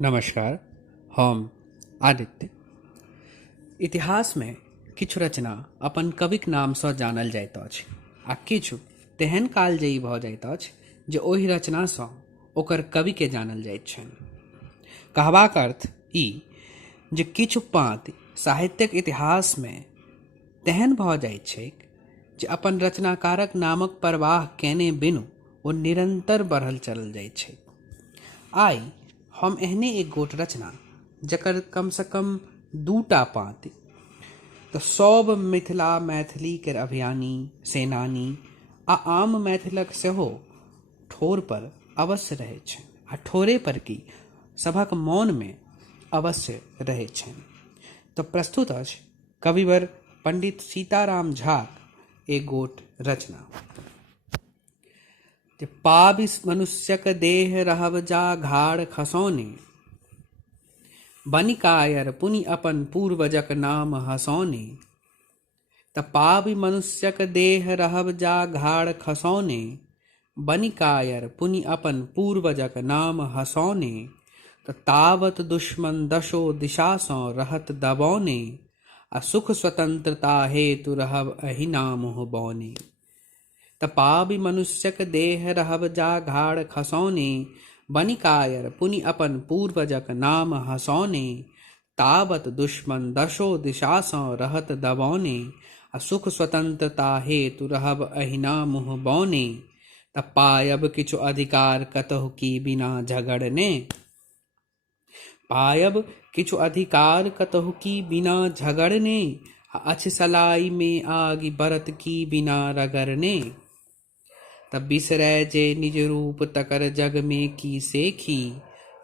नमस्कार। हम आदित्य। इतिहास में किछु रचना अपन कविक नाम सँ जानल जाइत अछि आ किछु तेहन काल जयी भऽ जाइत अछि जे ओहि रचना सँ ओकर कवि के जानल जाइत छनि। कहबाक अर्थ ई जे किछु पाँति साहित्यक इतिहास में तेहन भऽ जाइत छैक जे अपन रचनाकारक नामक परवाह केने बिनु ओ निरंतर बढ़ल चलल जाइत छैक। आइ हम एहने एक गोट रचना जकर कम से कम 2टा पाँति तऽ सब मिथिला मैथिली के अभियानी सेनानी आ आम मैथिलक सेहो ठोर पर अवश्य रहै छनि आ ठोरे पर की सभक मौन में अवश्य रहै छनि। तऽ प्रस्तुत अछि कविवर पंडित सीताराम झाक एक गोट रचना। पाबि मनुष्यक देह रहब जा घाड़ खसौने, बनि कायर पुनि अपन पूर्वजक नाम हसौने। पाबि मनुष्यक देह रहब जा घाड़ खसौने, बनि कायर पुनि अपन पूर्वजक नाम हसौने। तावत दुश्मन दशो दिशा सँ रहत दबौने, आ सुख स्वतंत्रता हेतु रहब अहिना मुँह बौने। पाबि मनुष्यक देह रहब जा घाड़ खसौने, बनि कायर पुनि अपन पूर्वजक नाम हसौने। तावत दुश्मन दशो दिशा सँ रहत दबौने, आ सुख स्वतंत्रता हेतु रहब अहिना मुँह बौने। पायब किछु अधिकार कतहु की बिना झगड़ने, पायब किछु अधिकार कतहु की बिना झगड़ने। अछि सलाई में आगि बरत की बिना रगड़ने, बिसरै जे निज रूप तकर जग में की सेखी।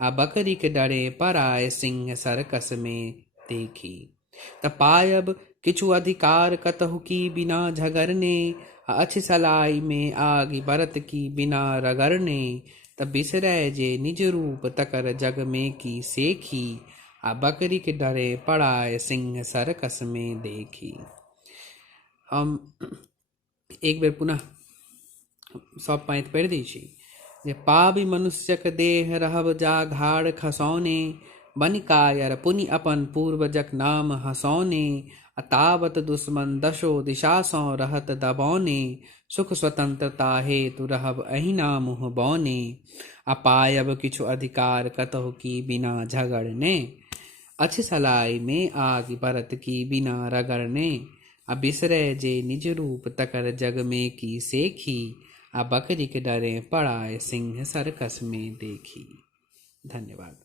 आ बकरीक डरे पराय सिंह सरकस में देखी। पायब किछु अधिकार कतहु की बिना झगड़ने, अछि सलाई में आगि बरत की बिना रगड़ने। बिसरै जे निज रूप तकर जग में की सेखी। आ बकरीक डरे पराय सिंह सरकस में देखी। हम एक बेर पुनः सब पाँति पढ़ि दै छी। जे पाबि मनुष्यक देह रहब जा घाड़ खसौने, बनि कायर पुनि अपन पूर्वजक नाम हसौने। तावत दुश्मन दशो दिशा सँ रहत दबौने, सुख स्वतंत्रता हेतु रहब अहिना मुँह बौने। पायब किछु अधिकार कतहु की बिना झगड़ने, अछि सलाई में आगि बरत की बिना रगड़ने। बिसरै जे निज रूप तकर जग में की सेखी। आ बकरी के डरे पड़ाय सिंह सरकस में देखी। धन्यवाद।